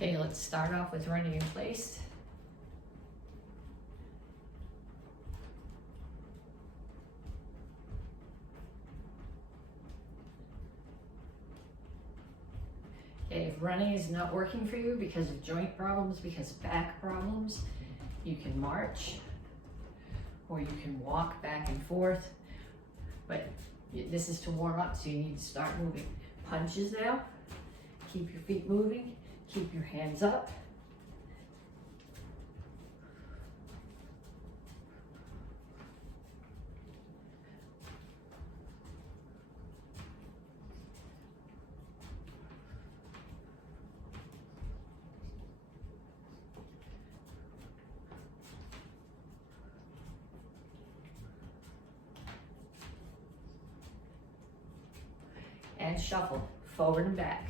Okay, let's start off with running in place. Okay, if running is not working for you because of joint problems, because of back problems, you can march or you can walk back and forth, but this is to warm up, so you need to start moving. Punches now, keep your feet moving, keep your hands up. And shuffle forward and back.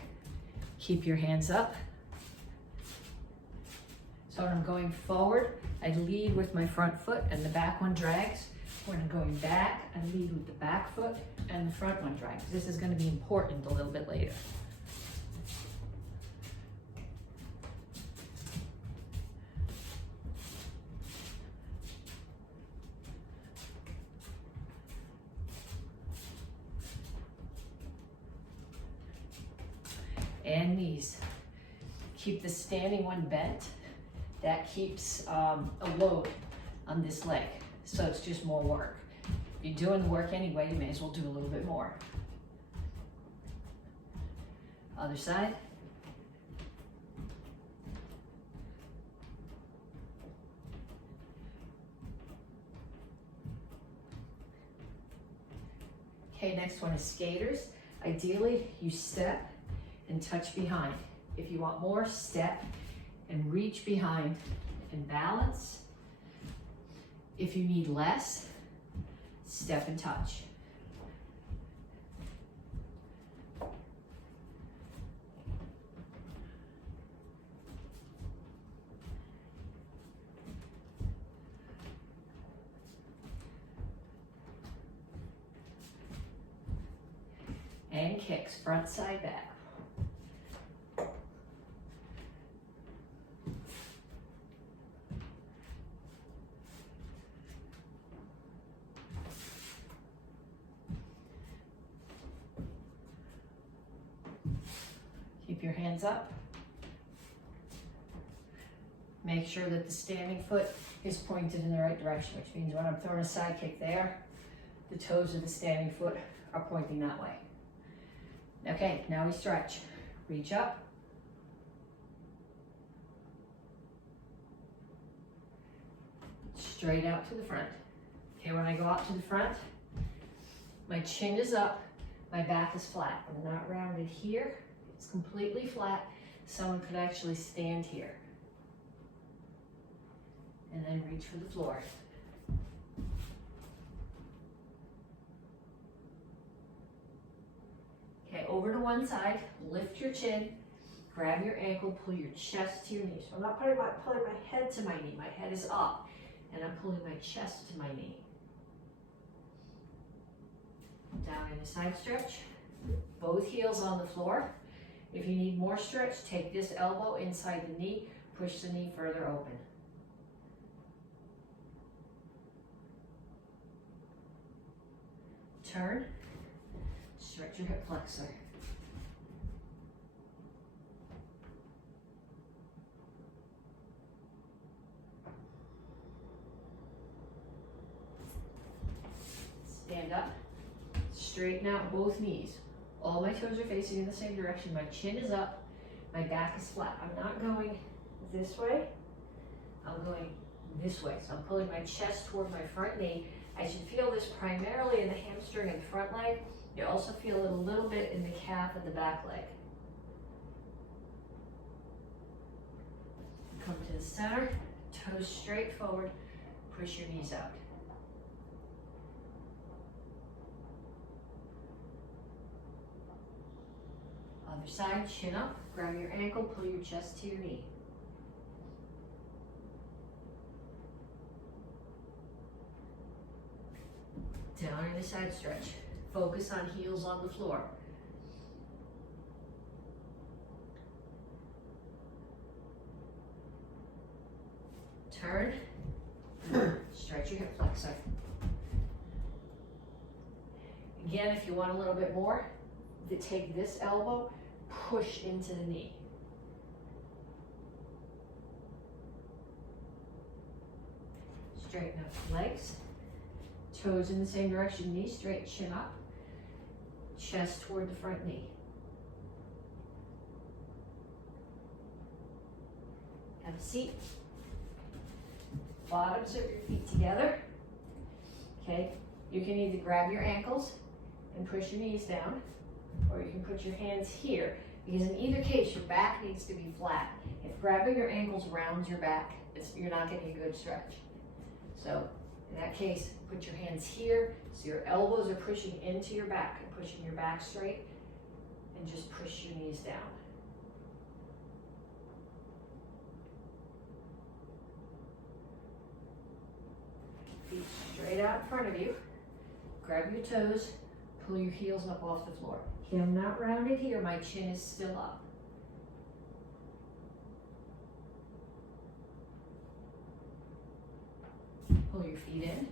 Keep your hands up. So when I'm going forward, I lead with my front foot and the back one drags. When I'm going back, I lead with the back foot and the front one drags. This is going to be important a little bit later. And knees. Keep the standing one bent. That keeps a load on this leg, so it's just more work. If you're doing the work anyway, you may as well do a little bit more. Other side. Okay, next one is skaters. Ideally, you step and touch behind. If you want more, step and reach behind and balance. If you need less, step and touch. And kicks, front, side, back. Keep your hands up. Make sure that the standing foot is pointed in the right direction, which means when I'm throwing a side kick there, the toes of the standing foot are pointing that way. Okay, now we stretch. Reach up. Straight out to the front. Okay, when I go out to the front, my chin is up, my back is flat. I'm not rounded here. It's completely flat. Someone could actually stand here. And then reach for the floor. Okay, over to one side, lift your chin, grab your ankle, pull your chest to your knee. So I'm not pulling my head to my knee. My head is up, and I'm pulling my chest to my knee. Down in a side stretch, both heels on the floor. If you need more stretch, take this elbow inside the knee, push the knee further open. Turn, stretch your hip flexor. Stand up, straighten out both knees. All my toes are facing in the same direction. My chin is up, my back is flat. I'm not going this way, I'm going this way. So I'm pulling my chest toward my front knee. I should feel this primarily in the hamstring and front leg. You also feel it a little bit in the calf and the back leg. Come to the center, toes straight forward, push your knees out. Other side, chin up, grab your ankle, pull your chest to your knee. Down in a side stretch. Focus on heels on the floor. Turn, stretch your hip flexor. Again, if you want a little bit more, take this elbow, push into the knee. Straighten up the legs, toes in the same direction, knee straight, chin up, chest toward the front knee. Have a seat. Bottoms of your feet together. Okay, you can either grab your ankles and push your knees down, or you can put your hands here, because in either case, your back needs to be flat. If grabbing your ankles rounds your back, you're not getting a good stretch. So in that case, put your hands here, so your elbows are pushing into your back and pushing your back straight, and just push your knees down. Feet straight out in front of you. Grab your toes, pull your heels up off the floor. Okay, I'm not rounded here, my chin is still up. Pull your feet in.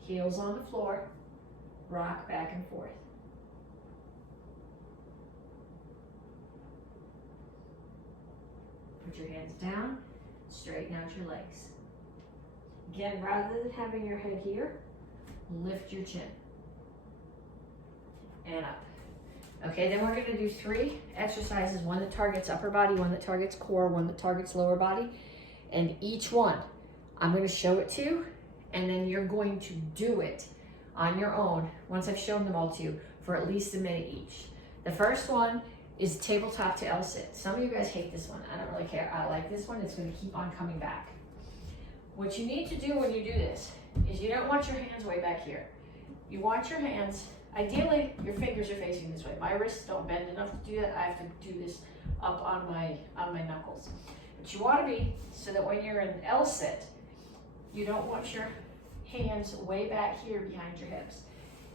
Heels on the floor, rock back and forth. Put your hands down, straighten out your legs. Again, rather than having your head here, lift your chin. And up. Okay, then we're gonna do 3 exercises, one that targets upper body, one that targets core, one that targets lower body. And each one, I'm gonna show it to you, and then you're going to do it on your own, once I've shown them all to you, for at least a minute each. The first one is tabletop to L-sit. Some of you guys hate this one. I don't really care. I like this one. It's gonna keep on coming back. What you need to do when you do this is you don't want your hands way back here. You want your hands, ideally your fingers are facing this way. My wrists don't bend enough to do that. I have to do this up on my knuckles. But you want to be so that when you're in L-sit, you don't want your hands way back here behind your hips.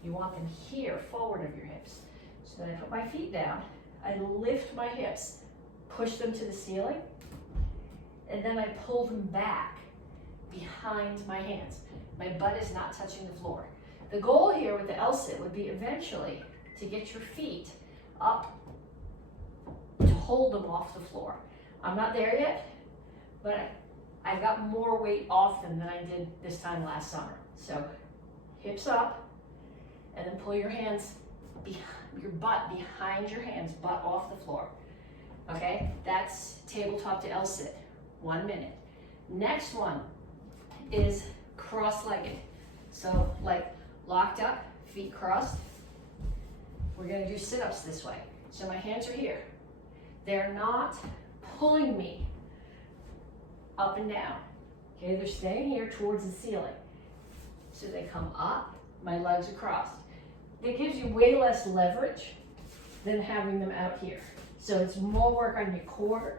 You want them here, forward of your hips. So then I put my feet down, I lift my hips, push them to the ceiling, and then I pull them back behind my hands. My butt is not touching the floor. The goal here with the L-sit would be eventually to get your feet up to hold them off the floor. I'm not there yet, but I've got more weight off them than I did this time last summer. So hips up, and then pull your hands, your butt behind your hands, butt off the floor. Okay, that's tabletop to L-sit, 1 minute. Next one is cross-legged. So like locked up, feet crossed. We're gonna do sit-ups this way. So my hands are here. They're not pulling me up and down. Okay, they're staying here towards the ceiling. So they come up, my legs are crossed. It gives you way less leverage than having them out here. So it's more work on your core.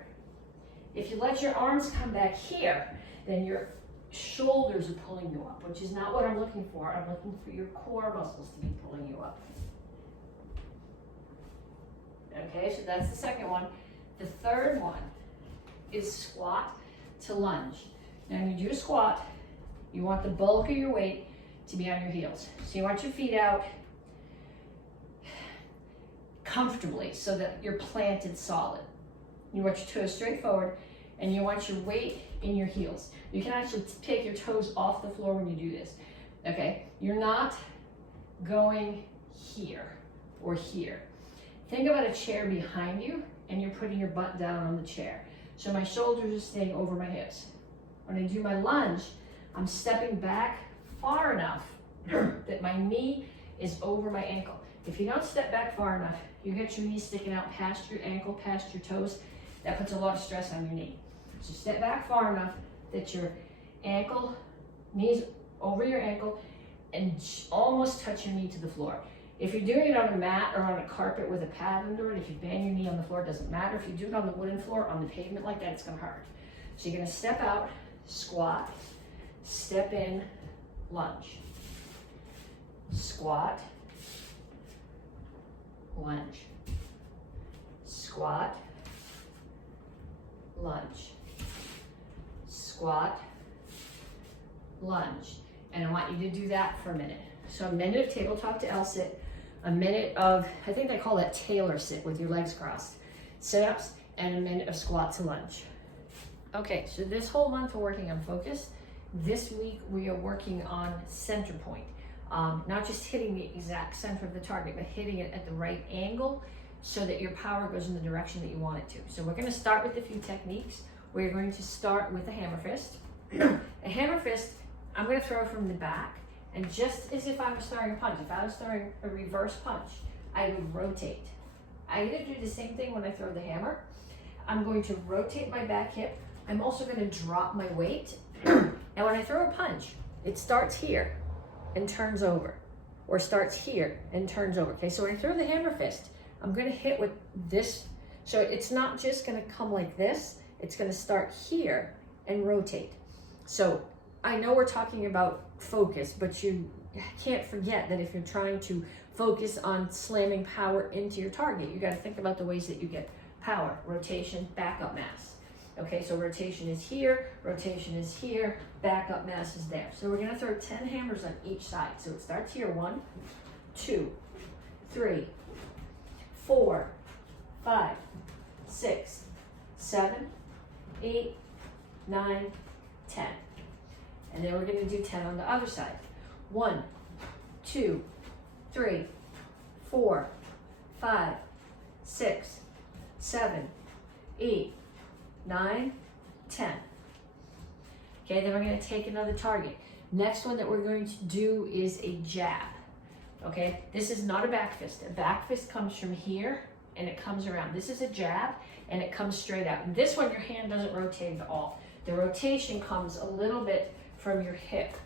If you let your arms come back here, then your shoulders are pulling you up, which is not what I'm looking for. I'm looking for your core muscles to be pulling you up. Okay, so that's the second one. The third one is squat to lunge. Now when you do a squat, you want the bulk of your weight to be on your heels. So you want your feet out comfortably so that you're planted solid. You want your toes straight forward, and you want your weight in your heels. You can actually take your toes off the floor when you do this, okay? You're not going here or here. Think about a chair behind you, and you're putting your butt down on the chair. So my shoulders are staying over my hips. When I do my lunge, I'm stepping back far enough that my knee is over my ankle. If you don't step back far enough, you get your knee sticking out past your ankle, past your toes. That puts a lot of stress on your knee. So step back far enough that your ankle, knees over your ankle, and almost touch your knee to the floor. If you're doing it on a mat or on a carpet with a pad under it, if you bang your knee on the floor, it doesn't matter. If you do it on the wooden floor, on the pavement like that, it's gonna hurt. So you're gonna step out, squat, step in, lunge. Squat, lunge. Squat, lunge. squat, lunge. And I want you to do that for a minute. So a minute of tabletop to L sit, a minute of, I think they call that tailor sit with your legs crossed, sit-ups, and a minute of squat to lunge. Okay, so this whole month we're working on focus. This week we are working on center point. Not just hitting the exact center of the target, but hitting it at the right angle so that your power goes in the direction that you want it to. So we're going to start with a few techniques. We're going to start with a hammer fist. A hammer fist, I'm going to throw from the back, and just as if I was throwing a punch, if I was throwing a reverse punch, I would rotate. I either do the same thing when I throw the hammer. I'm going to rotate my back hip. I'm also going to drop my weight. And when I throw a punch, it starts here and turns over, or starts here and turns over. Okay, so when I throw the hammer fist, I'm going to hit with this. So it's not just going to come like this. It's going to start here and rotate. So I know we're talking about focus, but you can't forget that if you're trying to focus on slamming power into your target, you got to think about the ways that you get power, rotation, backup mass. Okay, so rotation is here, backup mass is there. So we're going to throw 10 hammers on each side. So it starts here, 1, 2, 3, 4, 5, 6, 7, 8, 9, 10. And then we're going to do 10 on the other side. 1, 2, 3, 4, 5, 6, 7, 8, 9, 10. Okay, then we're going to take another target. Next one that we're going to do is a jab. Okay, this is not a back fist. A back fist comes from here and it comes around. This is a jab and it comes straight out. And this one, your hand doesn't rotate at all. The rotation comes a little bit from your hip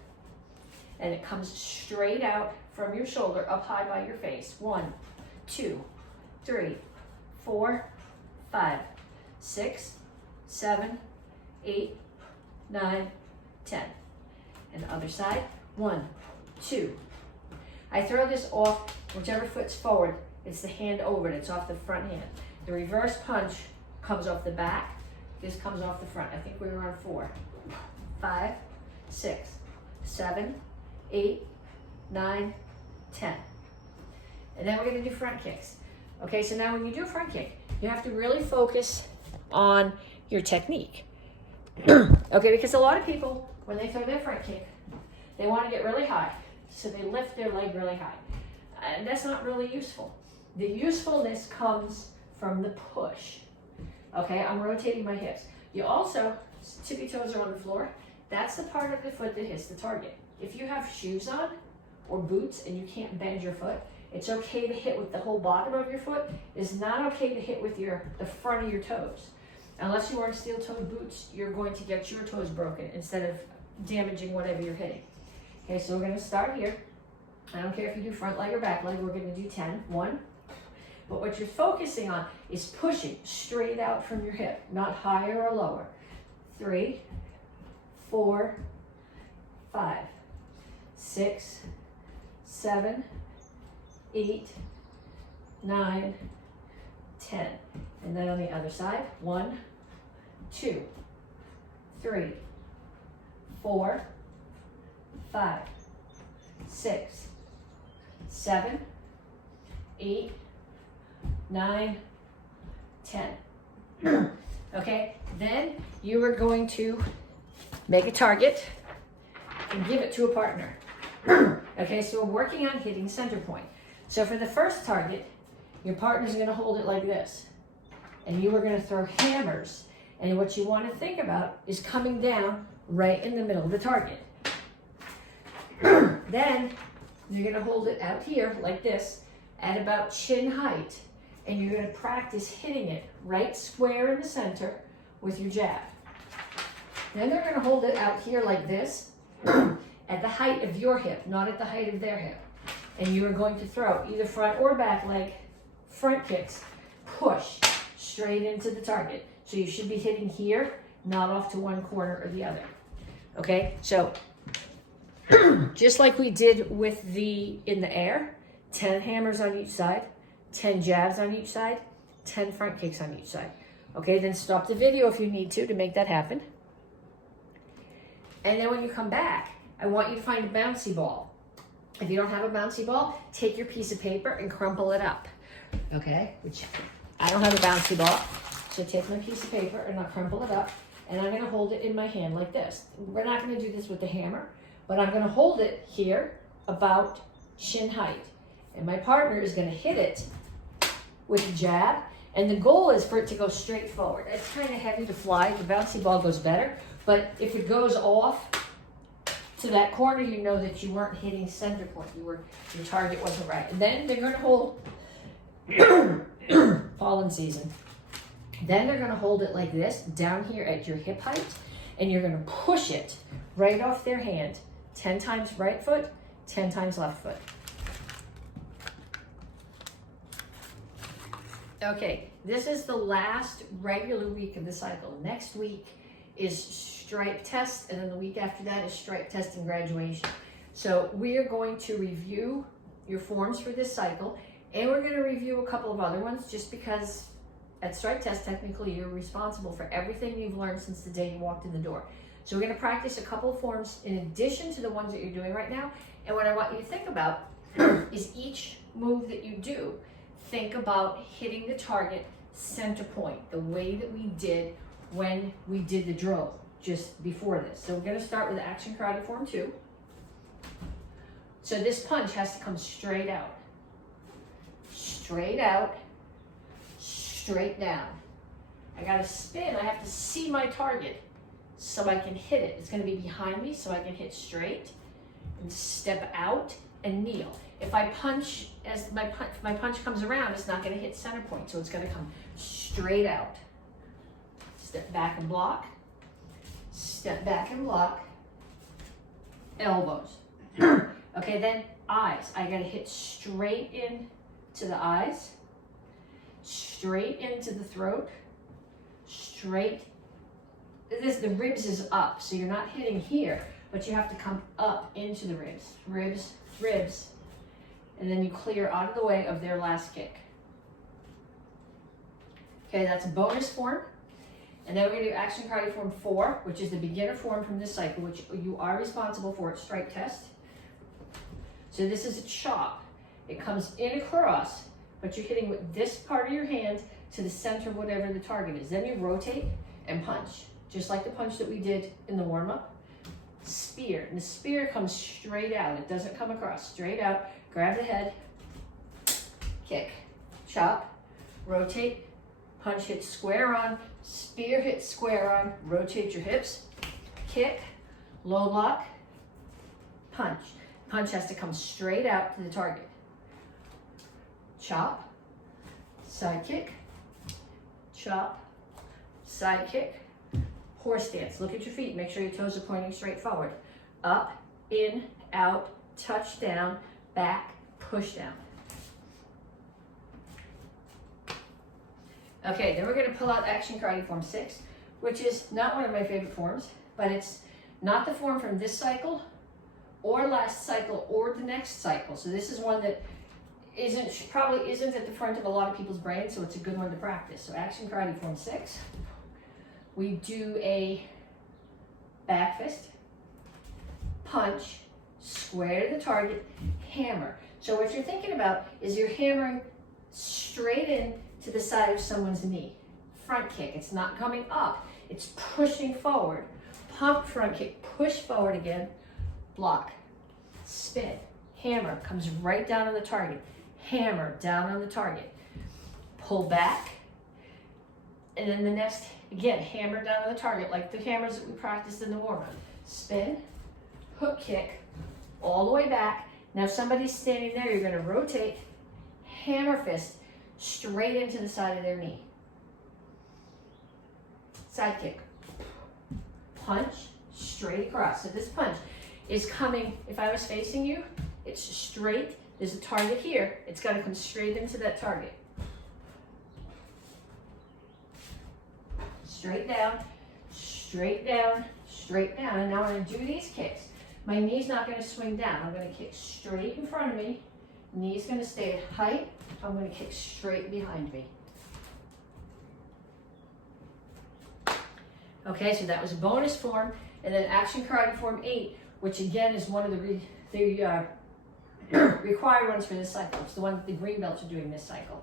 and it comes straight out from your shoulder up high by your face. 1, 2, 3, 4, 5, 6, 7, 8, 9, 10. And the other side, 1, 2. I throw this off, whichever foot's forward, it's the hand over it, it's off the front hand. The reverse punch comes off the back, this comes off the front. I think we were on 4, 5, 6, 7, 8, 9, 10. And then we're gonna do front kicks. Okay, so now when you do a front kick, you have to really focus on your technique. Okay, because a lot of people, when they throw their front kick, they want to get really high. So they lift their leg really high. And that's not really useful. The usefulness comes from the push. Okay, I'm rotating my hips. You also, tippy toes are on the floor. That's the part of the foot that hits the target. If you have shoes on or boots and you can't bend your foot, it's okay to hit with the whole bottom of your foot. It's not okay to hit with the front of your toes. Unless you're wearing steel-toed boots, you're going to get your toes broken instead of damaging whatever you're hitting. Okay, so we're going to start here. I don't care if you do front leg or back leg, we're going to do 10. 1. But what you're focusing on is pushing straight out from your hip, not higher or lower. 3, 4, 5, 6, 7, 8, 9, 10. And then on the other side, 1, 2, 3, 4, 5, 6, 7, 8, 9, 10. Okay, then you are going to make a target and give it to a partner. Okay, so we're working on hitting center point. So for the first target, your partner's going to hold it like this. And you are going to throw hammers. And what you want to think about is coming down right in the middle of the target. Then you're going to hold it out here like this at about chin height. And you're going to practice hitting it right square in the center with your jab. Then they're going to hold it out here like this at the height of your hip, not at the height of their hip. And you are going to throw either front or back leg front kicks, push straight into the target. So you should be hitting here, not off to one corner or the other. Okay, so just like we did with in the air, 10 hammers on each side, 10 jabs on each side, 10 front kicks on each side. Okay, then stop the video if you need to make that happen. And then when you come back, I want you to find a bouncy ball. If you don't have a bouncy ball, take your piece of paper and crumple it up, okay? Which I don't have a bouncy ball, so take my piece of paper and I'll crumple it up, and I'm gonna hold it in my hand like this. We're not gonna do this with the hammer, but I'm gonna hold it here about shin height. And my partner is gonna hit it with a jab, and the goal is for it to go straight forward. It's kind of heavy to fly, the bouncy ball goes better, but if it goes off to that corner, you know that you weren't hitting center point. Your target wasn't right. And then they're gonna hold, fallen season. Then they're gonna hold it like this, down here at your hip height, and you're gonna push it right off their hand. 10 times right foot, 10 times left foot. Okay, this is the last regular week of the cycle. Next week is stripe test, and then the week after that is stripe test and graduation. So we are going to review your forms for this cycle, and we're going to review a couple of other ones, just because at stripe test, technically you're responsible for everything you've learned since the day you walked in the door. So we're going to practice a couple of forms in addition to the ones that you're doing right now. And what I want you to think about is each move that you do, think about hitting the target center point, the way that we did when we did the drill just before this. So we're going to start with action karate form 2. So this punch has to come straight out, straight down. I got to spin. I have to see my target so I can hit it. It's going to be behind me so I can hit straight and step out and kneel. If I punch, as my punch comes around, it's not going to hit center point, so it's going to come straight out. Step back and block. Step back and block. Elbows. Okay, then eyes. I got to hit straight in to the eyes, straight into the throat, straight. The ribs is up, so you're not hitting here, but you have to come up into the ribs. Ribs. And then you clear out of the way of their last kick. Okay, that's a bonus form. And then we're going to do action karate form 4, which is the beginner form from this cycle, which you are responsible for at stripe test. So this is a chop. It comes in across, but you're hitting with this part of your hand to the center of whatever the target is. Then you rotate and punch, just like the punch that we did in the warm-up. Spear, and the spear comes straight out. It doesn't come across, straight out. Grab the head, kick, chop, rotate, punch hits square on, spear hits square on, rotate your hips, kick, low block, punch. Punch has to come straight out to the target. Chop, side kick, chop, side kick, horse stance. Look at your feet, make sure your toes are pointing straight forward. Up, in, out, touch down, back, push down. Okay, then we're going to pull out action karate form 6, which is not one of my favorite forms, but it's not the form from this cycle or last cycle or the next cycle. So this is one that probably isn't at the front of a lot of people's brains, so it's a good one to practice. So action karate form 6, we do a back fist, punch, square to the target, hammer. So what you're thinking about is you're hammering straight in to the side of someone's knee. Front kick, it's not coming up, it's pushing forward. Pump front kick, push forward again, block, spin, hammer, comes right down on the target. Hammer, down on the target. Pull back, and then the next, again, hammer down on the target, like the hammers that we practiced in the warm-up. Spin, hook kick, all the way back. Now if somebody's standing there, you're gonna rotate, hammer fist, straight into the side of their knee. Side kick. Punch, straight across. So this punch is coming, if I was facing you, it's straight. There's a target here. It's gotta come straight into that target. Straight down, straight down, straight down. And now when I do these kicks, my knee's not gonna swing down. I'm gonna kick straight in front of me. Knee's gonna stay at height. I'm gonna kick straight behind me. Okay, so that was a bonus form. And then action karate form 8, which again is one of the required ones for this cycle. It's the one that the green belts are doing this cycle.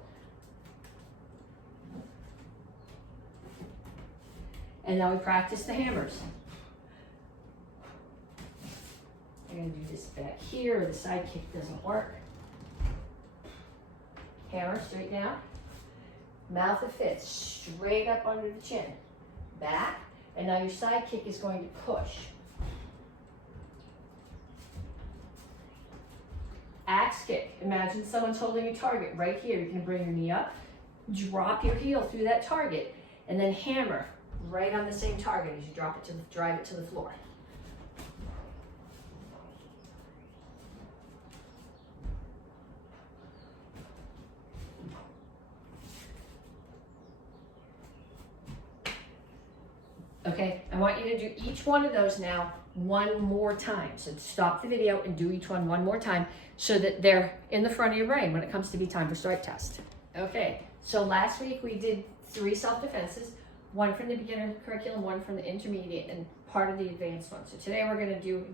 And now we practice the hammers. I'm going to do this back here, the side kick doesn't work. Hammer straight down. Mouth of fist, straight up under the chin. Back, and now your side kick is going to push. Axe kick. Imagine someone's holding a target right here. You can bring your knee up, drop your heel through that target, and then hammer right on the same target as you drive it to the floor. Okay, I want you to do each one of those now one more time. So stop the video and do each one more time so that they're in the front of your brain when it comes to be time for strike test. Okay, so last week we did 3 self-defenses, one from the beginner curriculum, one from the intermediate, and part of the advanced one. So today we're going to do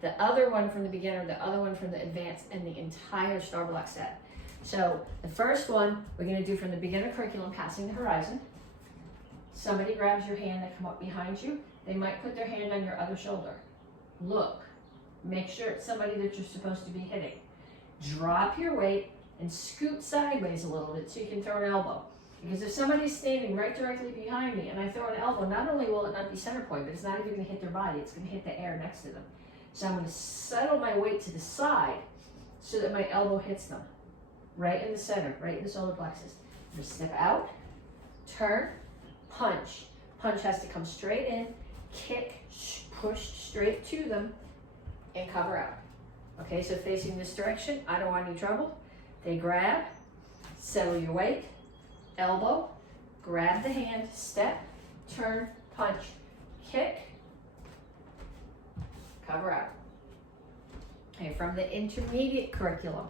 the other one from the beginner, the other one from the advanced, and the entire star block set. So the first one we're going to do from the beginner curriculum, passing the horizon. Somebody grabs your hand, they come up behind you. They might put their hand on your other shoulder. Look, make sure it's somebody that you're supposed to be hitting. Drop your weight and scoot sideways a little bit so you can throw an elbow. Because if somebody's standing right directly behind me and I throw an elbow, not only will it not be center point, but it's not even going to hit their body, it's going to hit the air next to them. So I'm going to settle my weight to the side so that my elbow hits them. Right in the center, right in the solar plexus. I'm going to step out, turn, punch. Punch has to come straight in, kick, push straight to them, and cover out. Okay, so facing this direction, I don't want any trouble. They grab, settle your weight, elbow, grab the hand, step, turn, punch, kick, cover out. Okay, from the intermediate curriculum,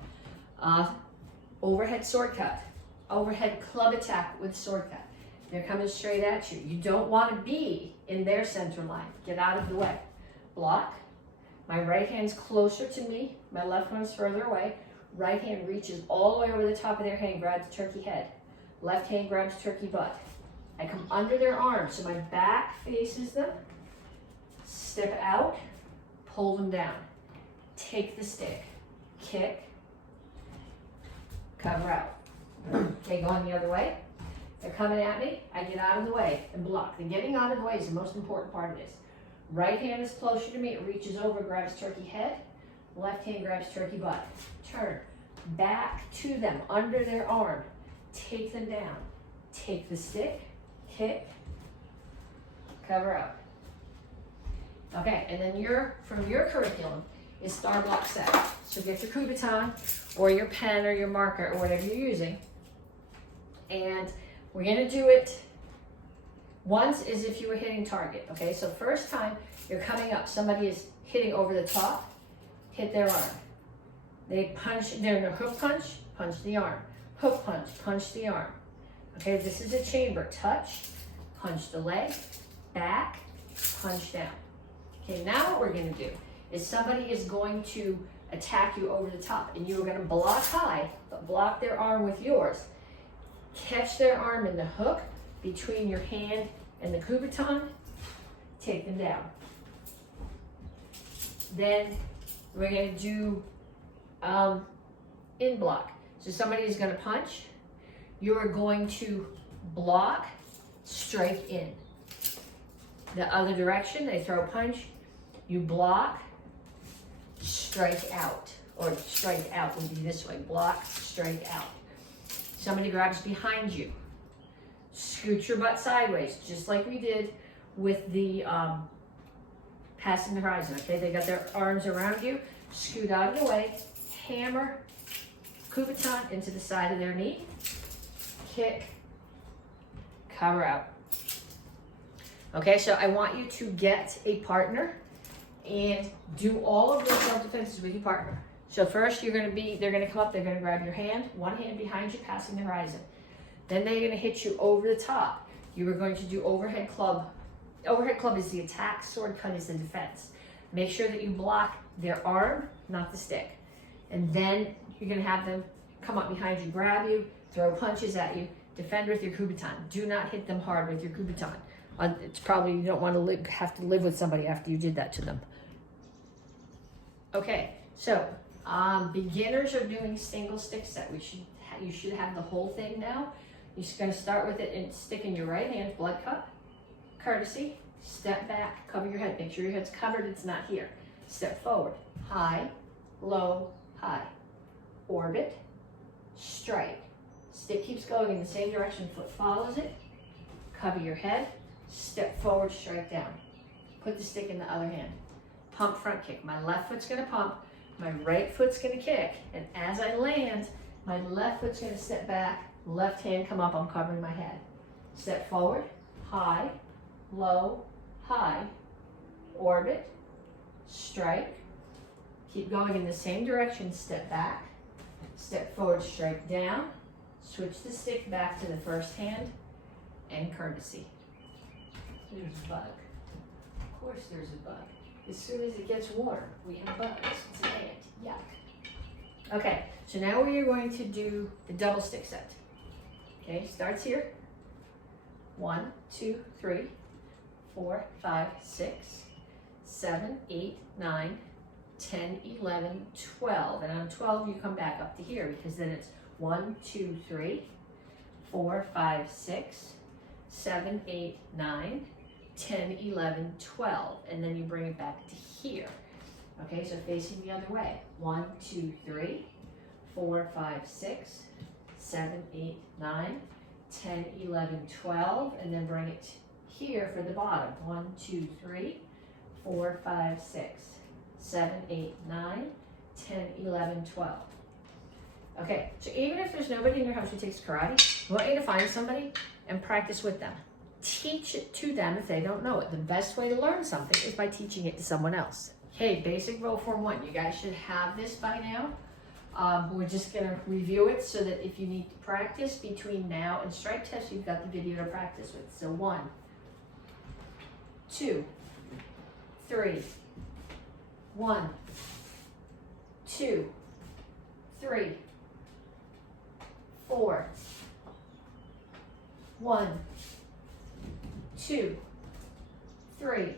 overhead sword cut, overhead club attack with sword cut. They're coming straight at you. You don't want to be in their center line. Get out of the way. Block. My right hand's closer to me. My left one's further away. Right hand reaches all the way over the top of their hand, grabs turkey head. Left hand grabs turkey butt. I come under their arms, so my back faces them. Step out, pull them down. Take the stick. Kick. Cover out. Okay, going the other way. They're coming at me, I get out of the way and block. The getting out of the way is the most important part of this. Right hand is closer to me, it reaches over, grabs turkey head. Left hand grabs turkey butt. Turn, back to them, under their arm. Take them down. Take the stick, kick, cover up. Okay, and then from your curriculum is star block set. So get your Kubiton or your pen or your marker or whatever you're using. And we're going to do it once is if you were hitting target. Okay, so first time you're coming up, somebody is hitting over the top, hit their arm. They punch, they're in a hook punch, punch the arm. Hook punch, punch the arm. Okay, this is a chamber. Touch, punch the leg, back, punch down. Okay, now what we're going to do is somebody is going to attack you over the top, and you're going to block high, but block their arm with yours. Catch their arm in the hook between your hand and the Kubiton, take them down. Then we're going to do in block. So somebody is going to punch, you're going to block, strike in. The other direction, they throw a punch, you block, strike out. Or strike out would be this way, block, strike out. Somebody grabs behind you. Scoot your butt sideways, just like we did with the passing the horizon, okay? They got their arms around you. Scoot out of the way. Hammer, Kubiton into the side of their knee. Kick, cover out. Okay, so I want you to get a partner and do all of those self-defenses with your partner. So first they're gonna come up, they're gonna grab your hand, one hand behind you, passing the horizon. Then they're gonna hit you over the top. You are going to do overhead club Overhead club is the attack, sword cut is the defense. Make sure that you block their arm, not the stick. And then you're gonna have them come up behind you, grab you, throw punches at you, defend with your kubutan. Do not hit them hard with your kubutan. It's probably, you don't want to have to live with somebody after you did that to them. Okay, so beginners are doing single stick set. You should have the whole thing now. You're just gonna start with it and stick in your right hand, blood cup, courtesy, step back, cover your head. Make sure your head's covered, it's not here. Step forward, high, low, high. Orbit, strike. Stick keeps going in the same direction, foot follows it. Cover your head, step forward, strike down. Put the stick in the other hand. Pump front kick. My left foot's gonna pump, my right foot's gonna kick, and as I land, my left foot's gonna step back, left hand come up, I'm covering my head. Step forward, high, low, high, orbit, strike. Keep going in the same direction, step back, step forward, strike down, switch the stick back to the first hand, and courtesy. There's a bug. Of course there's a bug. As soon as it gets warm, we have bugs. It's an ant. Yuck. Okay, so now we are going to do the double stick set. Okay, starts here. 1, 2, 3, 4, 5, 6, 7, 8, 9, 10, 11, 12. And on 12, you come back up to here because then it's 1, 2, 3, 4, 5, 6, 7, 8, 9, 10, 11, 12. And then you bring it back to here. Okay, so facing the other way. 1, 2, 3, 4, 5, 6, 7, 8, 9, 10, 11, 12. And then bring it here for the bottom. 1, 2, 3, 4, 5, 6, 7, 8, 9, 10, 11, 12. Okay, so even if there's nobody in your house who takes karate, I want you to find somebody and practice with them. Teach it to them if they don't know it. The best way to learn something is by teaching it to someone else. Okay, basic roll form 1. You guys should have this by now. We're just gonna review it so that if you need to practice between now and strike test, you've got the video to practice with. So 1, 2, 3, 1, 2, 3, 4, 1, 2, 3,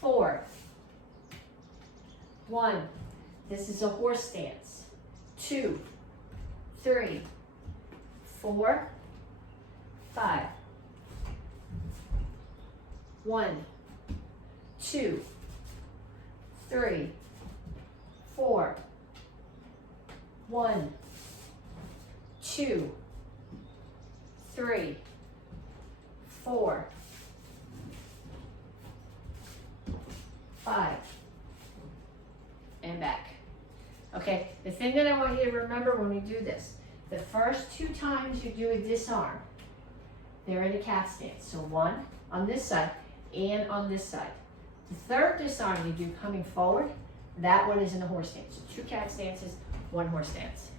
4, 1. This is a horse stance. 2, 3, 4, 5. 1, 2, 3, 4. 1, 2, 3, 4, 5, and back. Okay, the thing that I want you to remember when we do this, the first 2 times you do a disarm, they're in a cat stance. So 1 on this side and on this side. The 3rd disarm you do coming forward, that one is in a horse stance. So 2 cat stances, 1 horse stance.